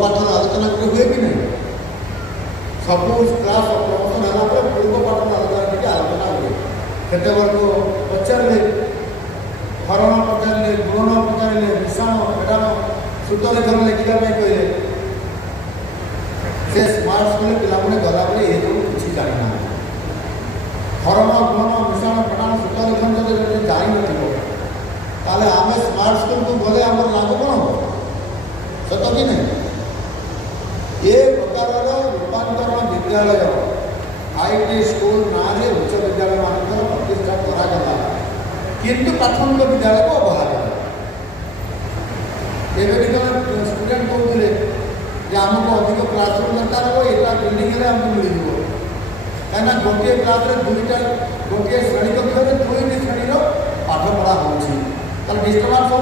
पाठर आलोचना हुए कि नहीं सब क्लास प्रमोशन है पूर्व पाठर आलोचना आलोचना हुए केते पचारे हरण पचारे गुण पचारे मिशाण मेडाण सूत्र लेखन लिखापी कहले से स्मार्ट स्कूल पे गला ये सब किसी जाना हरण गुण मिशाण मेडाण सूत्र लेखन जो जान ताले आम स्मार्ट स्कूल को गले आम लाभ कौन हम सत कि नहीं ये प्रकार रूपांतरण विद्यालय आईटी स्कूल ना उच्च विद्यालय मान प्रतिष्ठा करागला किंतु प्राथमिक विद्यालय को अवहेला कला स्टूडेंट कहते आमको अधिक क्लासरूम दरकार हो यहाँ बिल्डिंग आमको मिल कहीं गोटे क्लास दुईटा गोटे श्रेणी कक्ष में दुईटी श्रेणी पाठ पढ़ा हो डिस्टर्बांस हो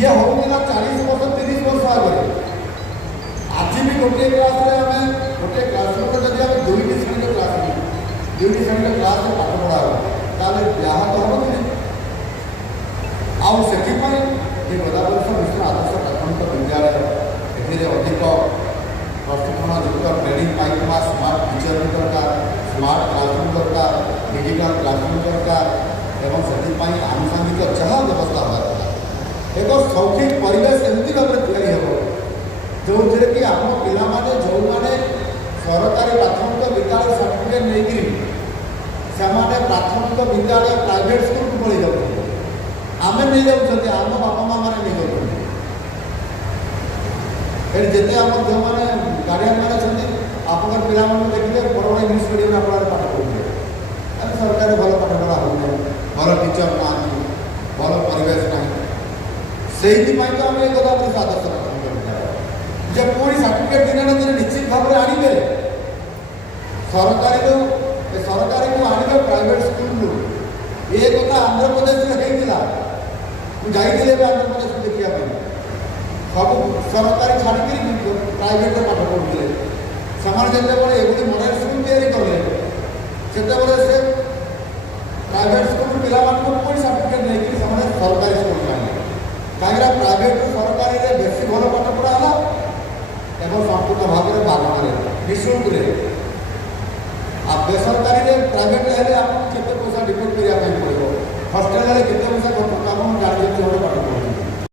ये होता 40 वर्ष 30 वर्ष आगे आज भी गोटे क्लास आम गोटे क्लासरूम जब आम दुईटी श्रेणी क्लास दुईटी श्रेणी क्लास पाठ पढ़ा ताले व्याहत हम कि आउपाई ये गोदावरी मिश्र आदर्श प्राथमिक विद्यालय ए अधिक प्रशिक्षण युक्त ट्रेनिंग पाई स्मार्ट टीचर भी दरकार स्मार्ट क्लासरूम दरकार डिजिटल क्लासरूम दरकार एवं से आनुषंगिक जहाँ व्यवस्था होगा एक शौखिक परिवेश एमती भाव में जो थे कि आम पाने जो मैंने सरकारी प्राथमिक विद्यालय सर्टिफिकेट नहीं से प्राथमिक विद्यालय प्राइवेट स्कूल को पढ़ी जाते आम नहीं जाऊँ आम बापा माँ मैंने नहीं जाऊँ जिते आम जो मैंने गार्डियन मैंने आप पिला देखिए बड़ बड़ इंग्लीश मीडियम आप पाठ पढ़ुए सरकार भल पाठ पढ़ा हो भल टीचर ना भल परिवेश ना से तो आम एक गोदावरी आदर्श प्राथमिक विद्यालय जब पुणी सर्टिफिकेट दिन ना दिन निश्चित भाव में आणवे सरकारी को आणवे प्राइवेट स्कूल ये कथा आंध्र प्रदेश में होता मुझे आंध्र प्रदेश को देखा सब सरकारी छाड़ी प्राइवेट पाठ पढ़ुले से जो मॉडल स्कूल तैयारी कले से प्राइवेट स्कूल पिला पुणी सर्टिफिकेट नहीं सरकारी स्कूल कहीं प्राइवेट सरकारी बेस भल पाठ पढ़ा एवं संपूर्ण भाव में बागण निःशुल्क बेसरकारी प्राइवेट है आपको केते पैसा डिपेंड करने पड़ो हस्टेल केते पैसा जान पाठ पढ़ो